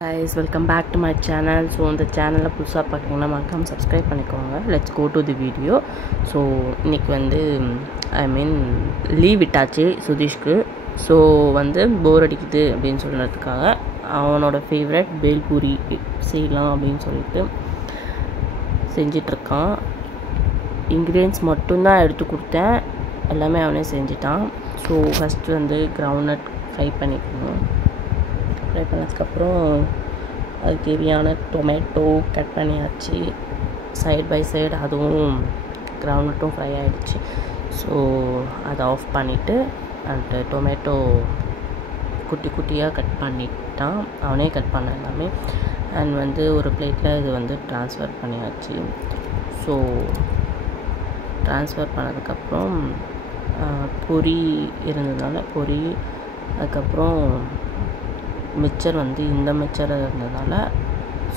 Guys, welcome back to my channel. So இந்த சேனலில் புதுசாக பார்க்குறீங்கன்னா மறக்காம சப்ஸ்கிரைப் பண்ணிக்கோங்க. Let's go to the video. So இன்றைக்கி வந்து லீவ் விட்டாச்சு சுதீஷ்க்கு. ஸோ போர் அடிக்குது அப்படின்னு சொல்கிறதுக்காக அவனோட ஃபேவரட் பேல்பூரி செய்யலாம் அப்படின்னு சொல்லிட்டு செஞ்சிட்ருக்கான். இன்க்ரீடியன்ஸ் மட்டும்தான் எடுத்து கொடுத்தேன், எல்லாமே அவனே செஞ்சிட்டான். ஸோ ஃபஸ்ட்டு கிரவுண்ட்நட் ஃப்ரை பண்ணிக்கணும். ஃப்ரை பண்ணதுக்கப்புறம் அதுக்கு தேவையான டொமேட்டோ கட் பண்ணியாச்சு. சைட் பை சைடு அதுவும் கிரவுண்ட்நட்டும் ஃப்ரை ஆகிடுச்சு. ஸோ அதை ஆஃப் பண்ணிவிட்டு அந்த டொமேட்டோ குட்டி குட்டியாக கட் பண்ணிட்டான், அவனே கட் பண்ண எல்லாமே. அண்ட் ஒரு பிளேட்டில் இது ட்ரான்ஸ்ஃபர் பண்ணியாச்சு. ஸோ ட்ரான்ஸ்ஃபர் பண்ணதுக்கப்புறம் பொரி இருந்ததுனால பொரி, அதுக்கப்புறம் மிக்சர் இந்த மிக்சர் இருந்ததுனால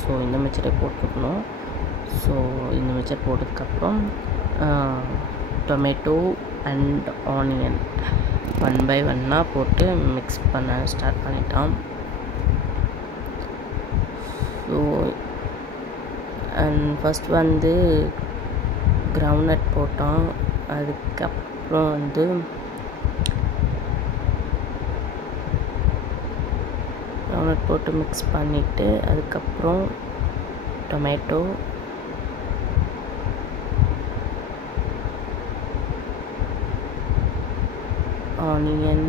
ஸோ இந்த மிக்சரை போட்டுக்கணும். ஸோ இந்த மிக்சர் போட்டதுக்கப்புறம் டொமேட்டோ அண்ட் ஆனியன் 1 by 1 போட்டு மிக்ஸ் பண்ண ஸ்டார்ட் பண்ணிட்டான். ஸோ அண்ட் ஃபஸ்ட் கிரவுண்ட்நட் போட்டான். அதுக்கப்புறம் கிரவுண்ட்நட் போட்டு மிக்ஸ் பண்ணிவிட்டு அதுக்கப்புறம் டொமேட்டோ, ஆனியன்,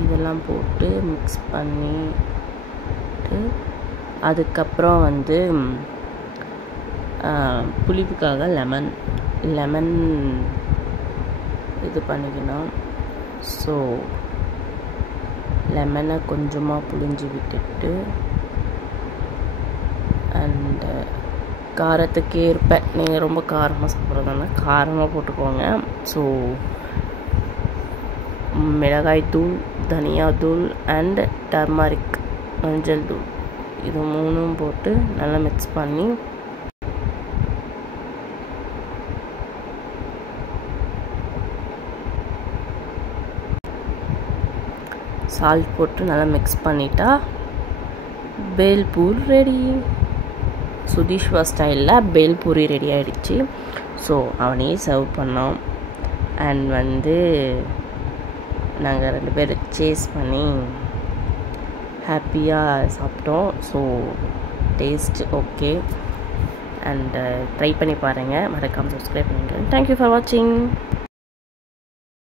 இதெல்லாம் போட்டு மிக்ஸ் பண்ணிட்டு அதுக்கப்புறம் புளிப்புக்காக லெமன் இது பண்ணிக்கணும். ஸோ லெமனை கொஞ்சமாக புளிஞ்சு விட்டுட்டு அண்டு காரத்துக்கு ஏற்ப நீங்கள் ரொம்ப காரமாக சாப்பிட்றதுனா காரமாக போட்டுக்கோங்க. ஸோ மிளகாய் தூள், தனியா தூள் அண்ட் டர்மரிக் மஞ்சள் தூள், இது 3 போட்டு நல்லா மிக்ஸ் பண்ணி சால்ட் போட்டு நல்லா மிக்ஸ் பண்ணிட்டா பேல்பூரி ரெடி. சுதீஷ்வா ஸ்டைலில் பேல்பூரி ரெடி ஆகிடுச்சு. ஸோ அவனே சர்வ் பண்ணோம். அண்ட் நாங்கள் 2 பேர் சேஸ் பண்ணி ஹாப்பியாக சாப்பிட்டோம். So taste okay. And try பண்ணி பாருங்கள், மறக்காமல் சப்ஸ்கிரைப் பண்ணுங்கள். தேங்க்யூ ஃபார் வாட்சிங்.